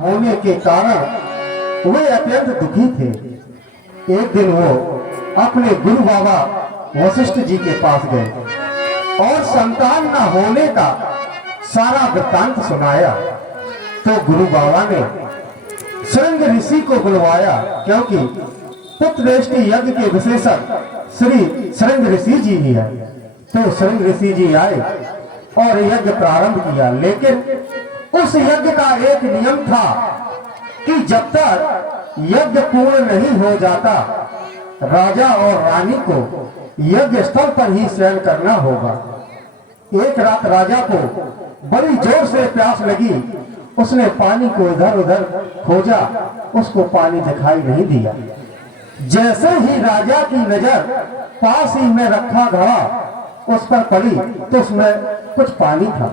होने के कारण वे अत्यंत दुखी थे। एक दिन वो अपने गुरु बाबा वशिष्ठ जी के पास गए और संतान न होने का सारा वृत्तांत सुनाया। तो गुरु बाबा ने श्रृंग ऋषि को बुलवाया, क्योंकि पुत्रष्टि यज्ञ के विशेषज्ञ श्री श्रृंग ऋषि जी ही है। तो श्रृंग ऋषि जी आए और यज्ञ प्रारंभ किया, लेकिन उस यज्ञ का एक नियम था कि जब तक यज्ञ पूर्ण नहीं हो जाता, राजा और रानी को यज्ञ स्थल पर ही शयन करना होगा। एक रात राजा को बड़ी जोर से प्यास लगी। उसने पानी को इधर उधर खोजा, उसको पानी दिखाई नहीं दिया। जैसे ही राजा की नजर पास ही में रखा घड़ा उस पर पड़ी तो उसमें कुछ पानी था।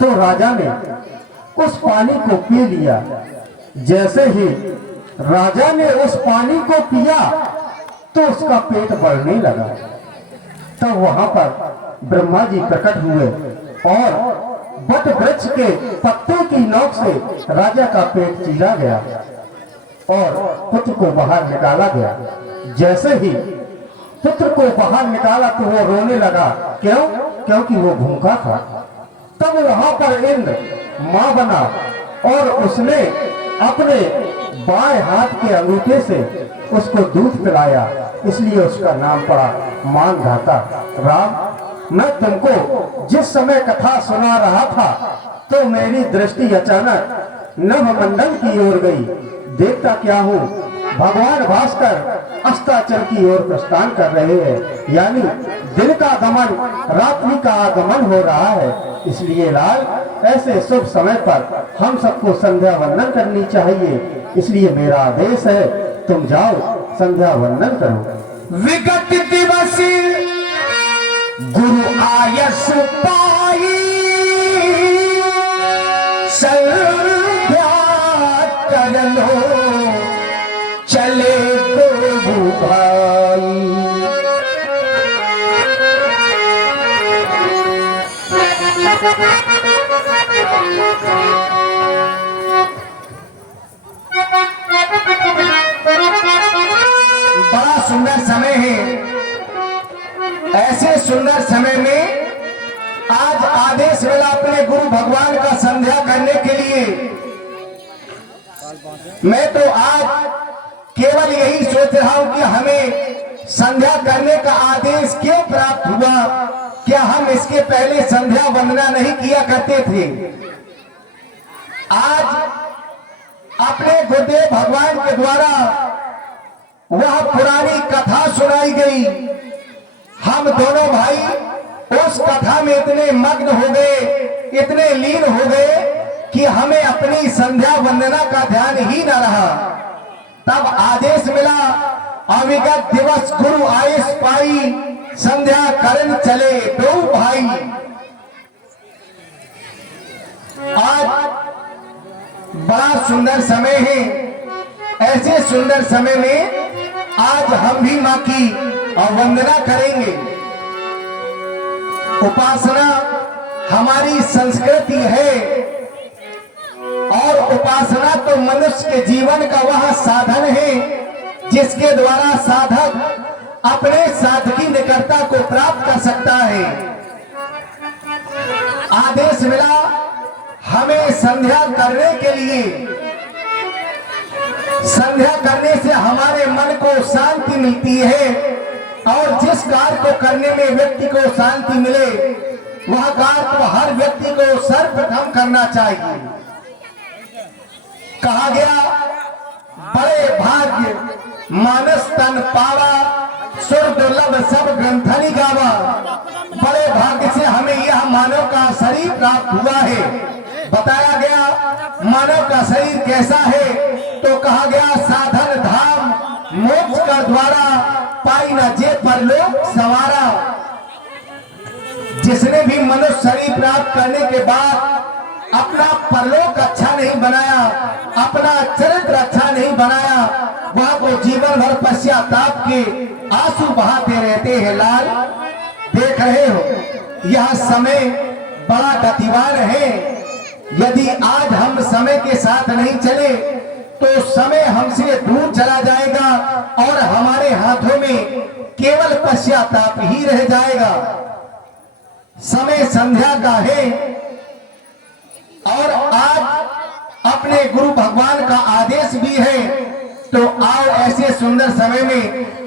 तो राजा ने उस पानी को पी लिया। जैसे ही राजा ने उस पानी को पिया तो उसका पेट बढ़ने लगा। तब वहां पर ब्रह्मा जी प्रकट हुए और बट वृक्ष के पत्ते की नोक से राजा का पेट चीरा गया और पुत्र को बाहर निकाला गया। जैसे ही पुत्र को बाहर निकाला तो वो रोने लगा। क्यों? क्योंकि वो भूखा था। तब वहां पर इंद्र मां बना और उसने अपने बाएं हाथ के अंगूठे से उसको दूध पिलाया, इसलिए उसका नाम पड़ा मानधाता। राम, मैं तुमको जिस समय कथा सुना रहा था तो मेरी दृष्टि अचानक नभमंडल की ओर गई। देखता क्या हूँ, भगवान भास्कर अस्ताचल की ओर प्रस्थान कर रहे हैं, यानी दिन का गमन रात्रि का आगमन हो रहा है। इसलिए लाल, ऐसे शुभ समय पर हम सबको संध्या वंदन करनी चाहिए। इसलिए मेरा आदेश है, तुम जाओ संध्या वंदन करो। विगत दिवस गुरु आयस पाई, संध्या कर लो चले दो भाई। बड़ा सुंदर समय है। ऐसे सुंदर समय में आज आदेश मिला अपने गुरु भगवान का संध्या करने के लिए। मैं तो आज केवल यही सोच रहा हूं कि हमें संध्या करने का आदेश क्यों प्राप्त हुआ। क्या हम इसके पहले संध्या वंदना नहीं किया करते थे? आज अपने गुरुदेव भगवान के द्वारा वह पुरानी कथा सुनाई गई। हम दोनों भाई उस कथा में इतने मग्न हो गए, इतने लीन हो गए कि हमें अपनी संध्या वंदना का ध्यान ही न रहा। तब आदेश मिला, अविगत दिवस गुरु आयस पाई, संध्या करन चले दो भाई। आज बड़ा सुंदर समय है। ऐसे सुंदर समय में आज हम भी मां की वंदना करेंगे। उपासना हमारी संस्कृति है और उपासना तो मनुष्य के जीवन का वह साधन है जिसके द्वारा साधक अपने साधकी निकटता को प्राप्त कर सकता है। आदेश मिला हमें संध्या करने के लिए। संध्या करने से हमारे मन को शांति मिलती है और जिस कार्य को करने में व्यक्ति को शांति मिले वह कार्य को हर व्यक्ति को सर्वप्रथम करना चाहिए। कहा गया, बड़े भाग्य मानस तन पावा, सुर दुर्लभ सब ग्रंथनि गावा। बड़े भाग्य से हमें यह मानव का शरीर प्राप्त हुआ है। बताया गया मानव का शरीर कैसा है, तो कहा गया साधन धाम मोक्ष का द्वारा, पाई न जे परलोक सवारा। जिसने भी मनुष्य शरीर प्राप्त करने के बाद अपना परलोक अच्छा नहीं बनाया, अपना चरित्र अच्छा नहीं बनाया, वह को जीवन भर पश्चाताप के आंसू बहाते रहते हैं। लाल, देख रहे हो यह समय बड़ा गतिवान है। यदि आज हम समय के साथ नहीं चले तो समय हमसे दूर चला जाएगा और हमारे हाथों में केवल पश्चाताप ही रह जाएगा। समय संध्या का है और आज अपने गुरु भगवान का आदेश भी है, तो आओ ऐसे सुंदर समय में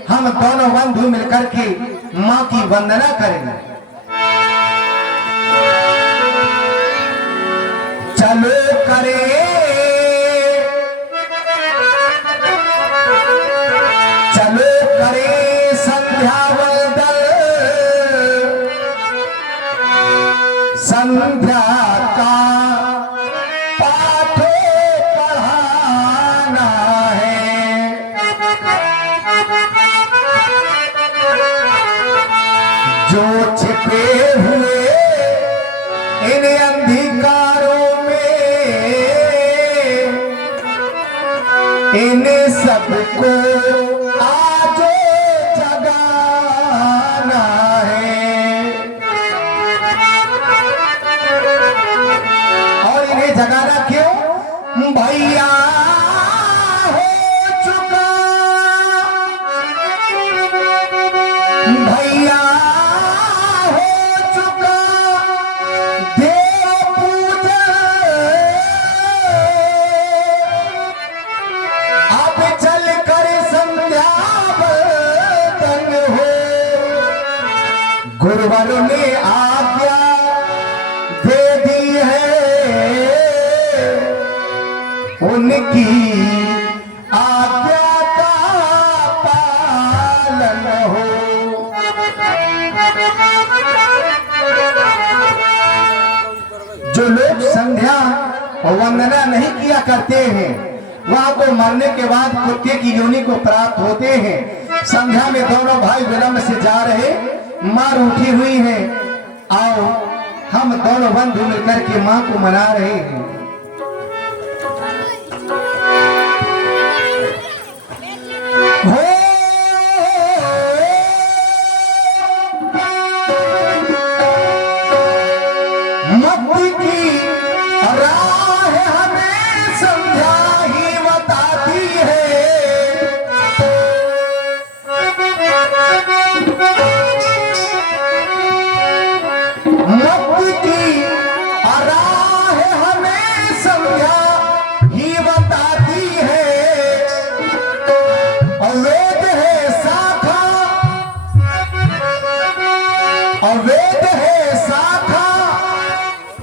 हम दोनों बंधु मिलकर के मां की वंदना करें। चलो करें, चलो करें संध्या वंदन, संध्या का पाठ पढ़ाना है। जो छिपे हुए इन अंधकारों में, इन सबको आज जगाना है। और इन्हें जगाना क्यों? भैया हो चुका, भैया हो चुका देव पूजन, अब चल कर संध्या वंदन हो। गुरुवरों ने आज्ञा दे दी है, उनकी आज्ञा का पालन हो। जो लोग संध्या वंदना नहीं किया करते हैं वहां को मरने के बाद कुत्ते की योनि को प्राप्त होते हैं। संध्या में दोनों भाई विलंब से जा रहे, मां उठी हुई है। आओ हम दोनों बंधु मिलकर के मां को मना रहे हैं। मुक्ति की राह हमें संध्या ही बताती है। मुक्ति की राह हमें संध्या ही बताती है। अवैध है शाखा, अवैध है शाखा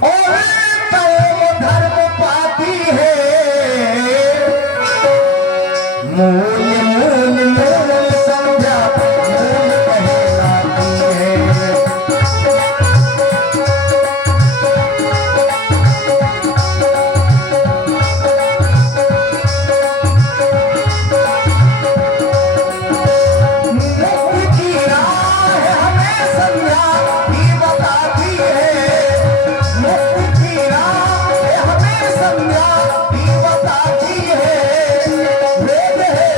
और कर्म धर्म पाती है। मूल मूल मूल संध्या मूल कहलाती है। मुक्ति की राह हमें संध्या ही बताती है। मुक्ति की राह हमें संध्या ही बताती है। वेद है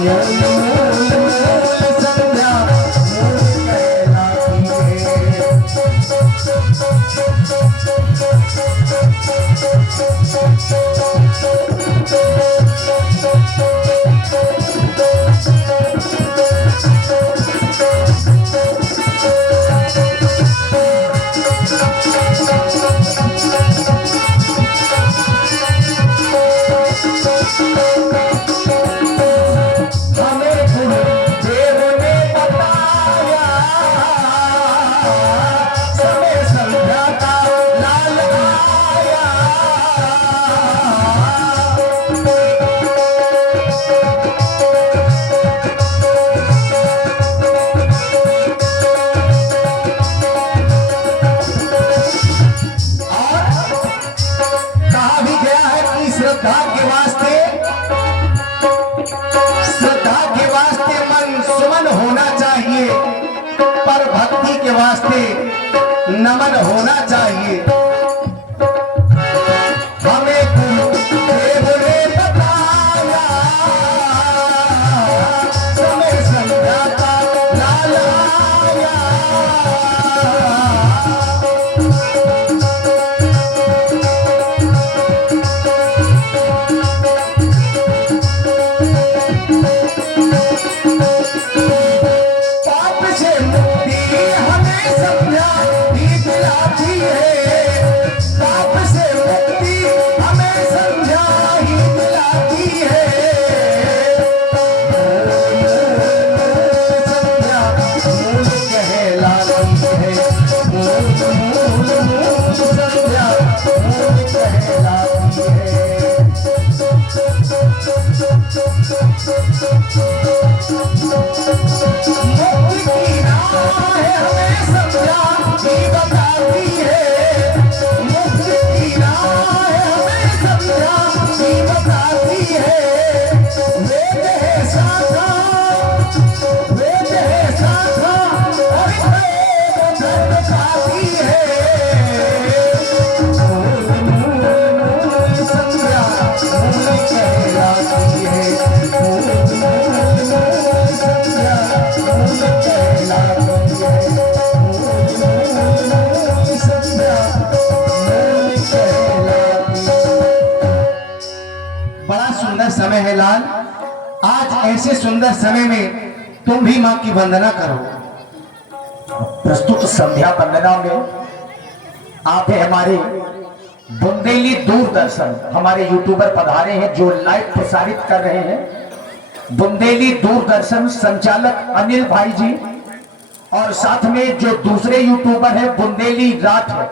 संध्या नमन होना चाहिए। हमें गुरुदेव ने बताया समय संध्या का लाल आया। पाप से मुक्ति हमें संध्या दिलाती है, पाप से मुक्ति हमें संध्या ही दिलाती है। संध्या मूल कहलाती है, मूल संध्या मूल कहलाती है। मुक्ति की राह है हमें संध्या ही बताती है, मुक्ति की राह है हमें संध्या ही बताती है। वेद है शाखा, वेद है शाखा और वेद धर्म खाती है। संध्या मूल कहलाती है, संध्या मूल कहलाती है। बड़ा सुंदर समय है लाल। आज ऐसे सुंदर समय में तुम भी मां की वंदना करो। प्रस्तुत संध्या वंदना में आप है हमारे बुंदेली दूरदर्शन, हमारे यूट्यूबर पधारे हैं जो लाइव प्रसारित कर रहे हैं। बुंदेली दूरदर्शन संचालक अनिल भाई जी और साथ में जो दूसरे यूट्यूबर है बुंदेली राठ है।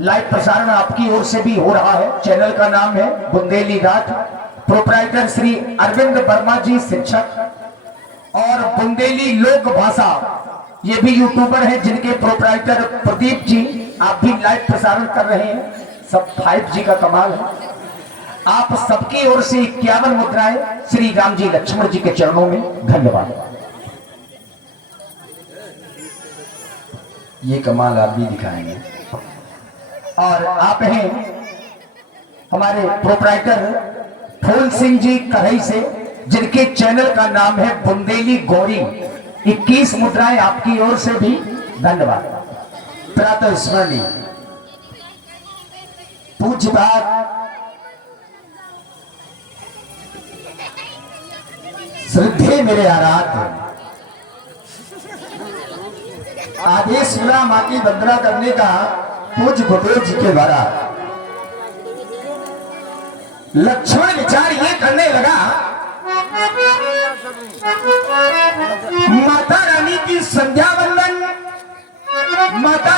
लाइव प्रसारण आपकी ओर से भी हो रहा है। चैनल का नाम है बुंदेली राठ। प्रोपराइटर श्री अरविंद वर्मा जी शिक्षक और बुंदेली लोक भाषा ये भी यूट्यूबर हैं जिनके प्रोपराइटर प्रदीप जी आप भी लाइव प्रसारण कर रहे हैं। सब 5G का कमाल है। आप सबकी ओर से 51 मुद्राएं श्री राम जी लक्ष्मण जी के चरणों में। धन्यवाद। ये कमाल आप भी दिखाएंगे। और आप हैं हमारे प्रोपराइटर फूल सिंह जी कढ़ई से जिनके चैनल का नाम है बुंदेली गौरी। 21 मुद्राएं आपकी ओर से भी। धन्यवाद। प्रातः स्मरणीय पूज्य बात श्रद्धे मेरे आराध्य आदेश मिला मां की वंदना करने का पूज्य भूपेश जी के द्वारा। लक्ष्मण विचार ये करने लगा, माता रानी की संध्या वंदन, माता